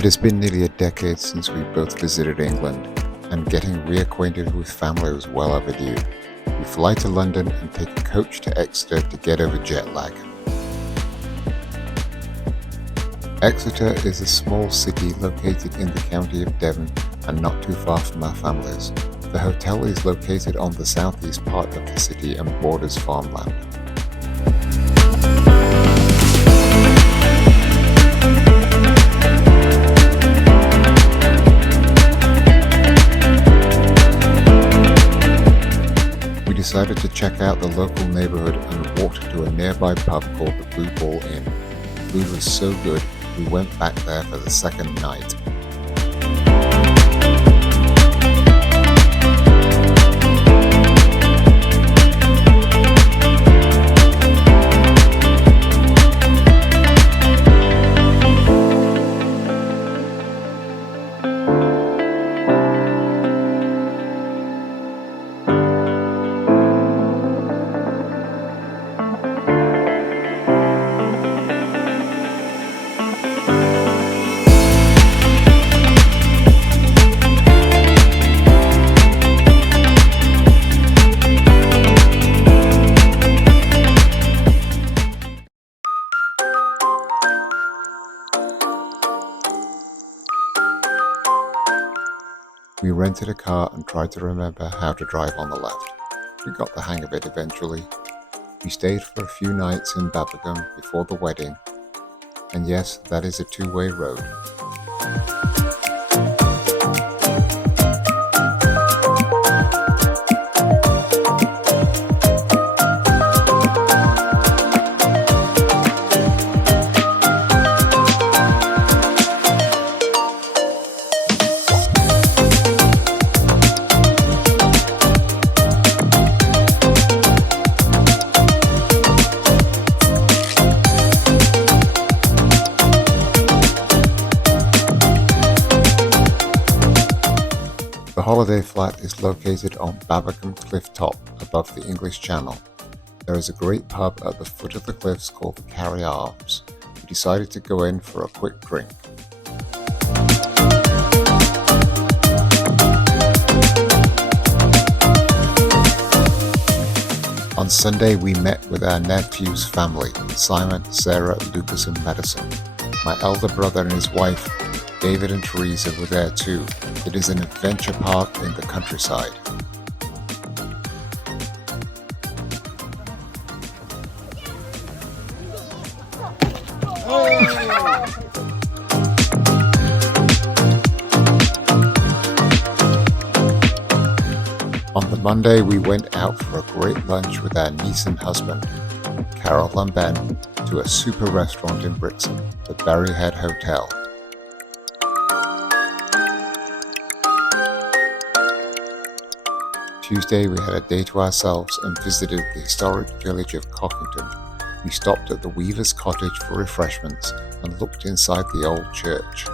It has been nearly a decade since we both visited England, and getting reacquainted with family was well overdue. We fly to London and take a coach to Exeter to get over jet lag. Exeter is a small city located in the county of Devon and not too far from our families. The hotel is located on the southeast part of the city and borders farmland. We decided to check out the local neighborhood and walked to a nearby pub called the Blue Ball Inn. The food was so good, we went back there for the second night. We rented a car and tried to remember how to drive on the left. We got the hang of it eventually. We stayed for a few nights in Babbagum before the wedding, and yes, that is a two-way road. The holiday flat is located on Babbagum Cliff Top above the English Channel. There is a great pub at the foot of the cliffs called the Carry Arms. We decided to go in for a quick drink. On Sunday we met with our nephew's family, Simon, Sarah, Lucas and Madison. My elder brother and his wife, David and Teresa, were there too. It is an adventure park in the countryside. On the Monday we went out for a great lunch with our niece and husband, Carol and Ben, to a super restaurant in Brixham, the Berryhead Hotel. Tuesday we had a day to ourselves and visited the historic village of Cockington. We stopped at the Weaver's Cottage for refreshments and looked inside the old church.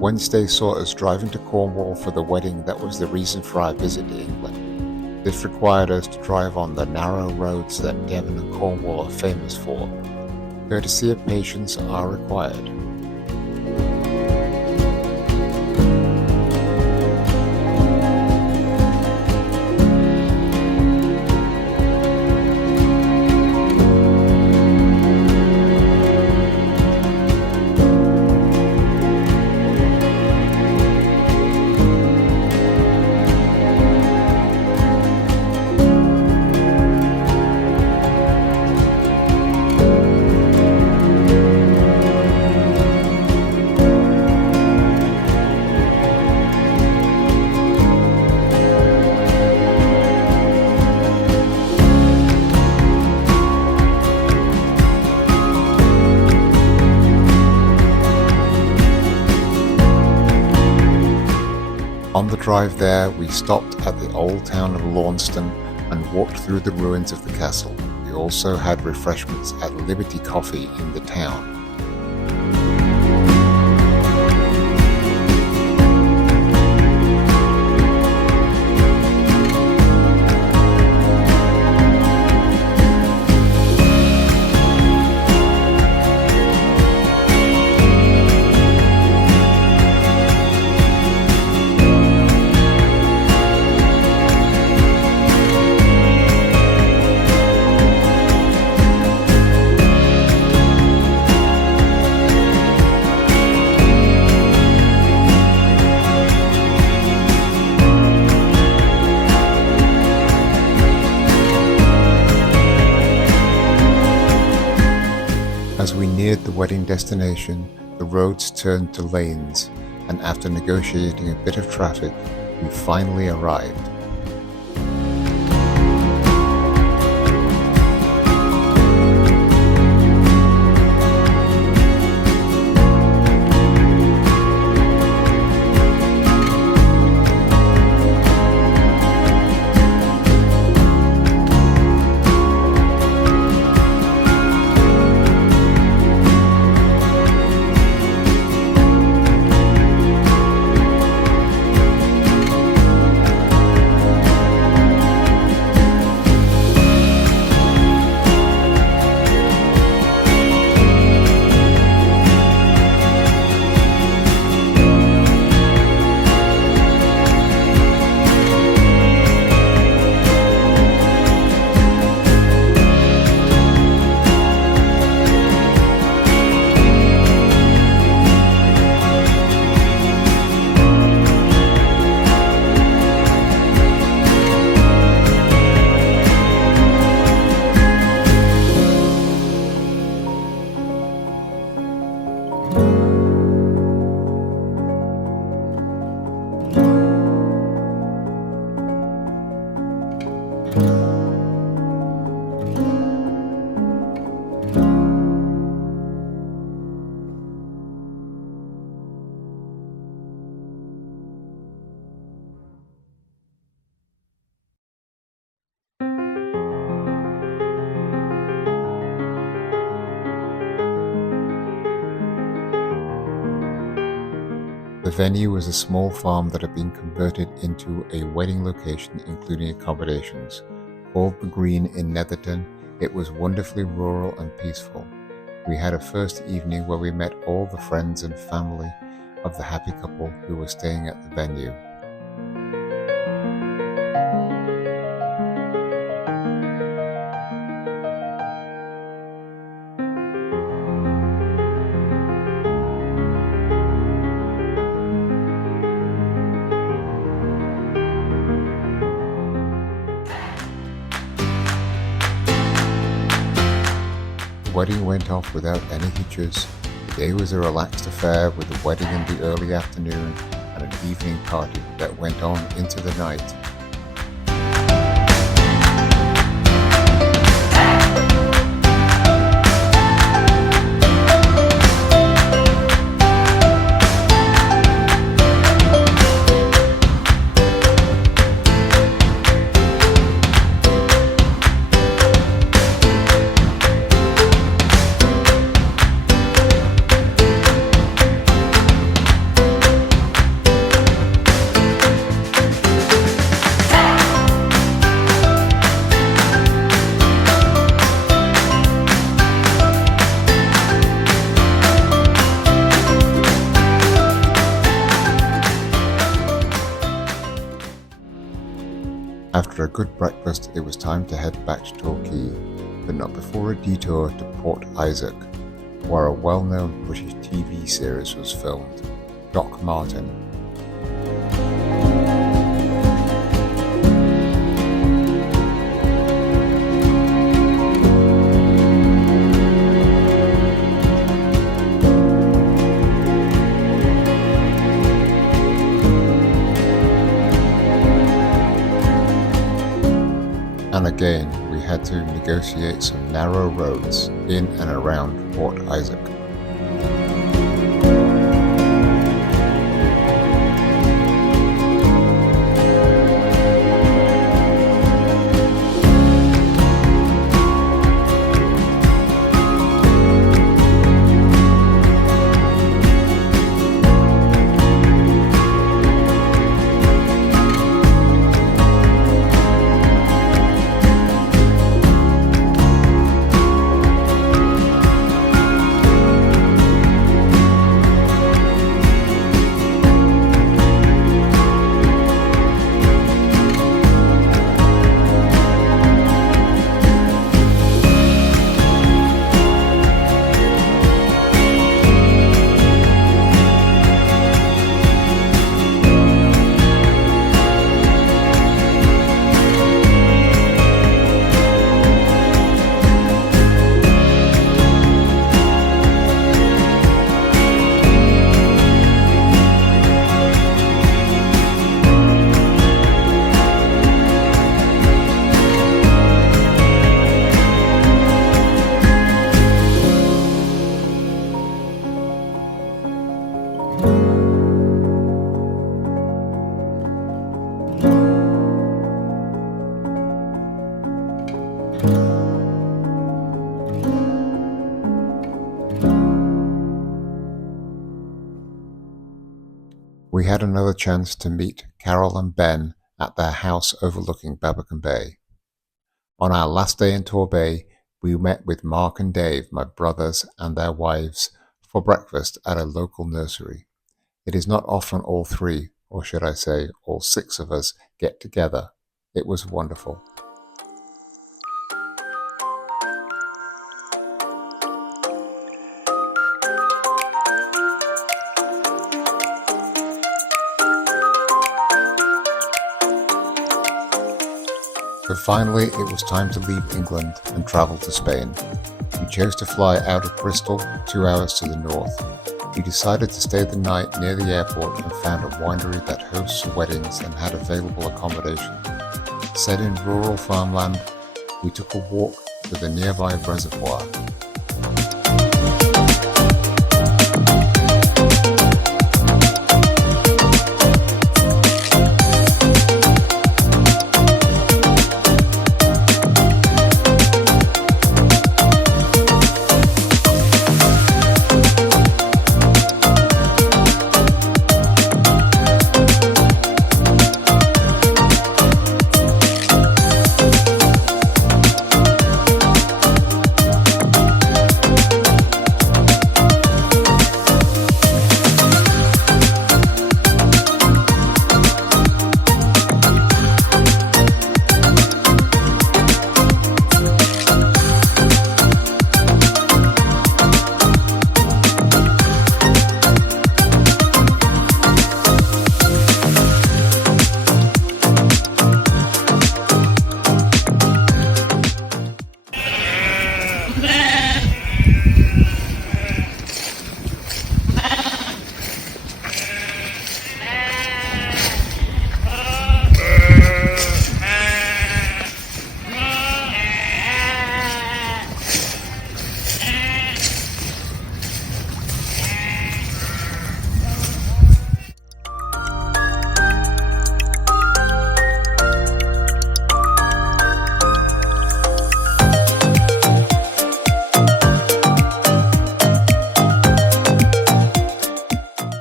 Wednesday saw us driving to Cornwall for the wedding that was the reason for our visit to England. This required us to drive on the narrow roads that Devon and Cornwall are famous for. Courtesy and patience are required. On the drive there, we stopped at the old town of Launceston and walked through the ruins of the castle. We also had refreshments at Liberty Coffee in the town. As we neared the wedding destination, the roads turned to lanes, and after negotiating a bit of traffic, we finally arrived. The venue was a small farm that had been converted into a wedding location including accommodations. Called The Green in Netherton, it was wonderfully rural and peaceful. We had a first evening where we met all the friends and family of the happy couple who were staying at the venue. The wedding went off without any hitches. The day was a relaxed affair with a wedding in the early afternoon and an evening party that went on into the night. After a good breakfast, it was time to head back to Torquay, but not before a detour to Port Isaac, where a well-known British TV series was filmed, Doc Martin. And again, we had to negotiate some narrow roads in and around Port Isaac. had another chance to meet Carol and Ben at their house overlooking Babbacombe Bay. On our last day in Torbay, we met with Mark and Dave, my brothers, and their wives for breakfast at a local nursery. It is not often all three, or should I say all six of us, get together. It was wonderful. So finally, it was time to leave England and travel to Spain. We chose to fly out of Bristol, 2 hours to the north. We decided to stay the night near the airport and found a winery that hosts weddings and had available accommodation. Set in rural farmland, we took a walk to the nearby reservoir.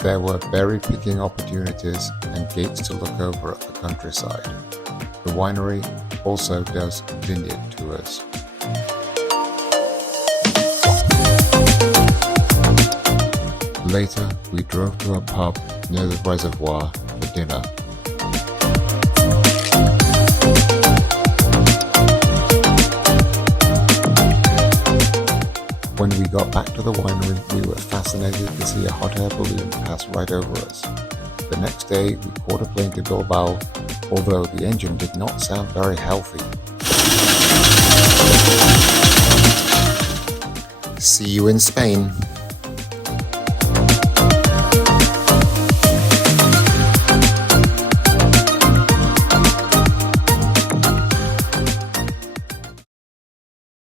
There were berry picking opportunities and gates to look over at the countryside. The winery also does vineyard tours. Later, we drove to a pub near the reservoir for dinner. When we got back to the winery, we were fascinated to see a hot air balloon pass right over us. The next day, we caught a plane to Bilbao, although the engine did not sound very healthy. See you in Spain.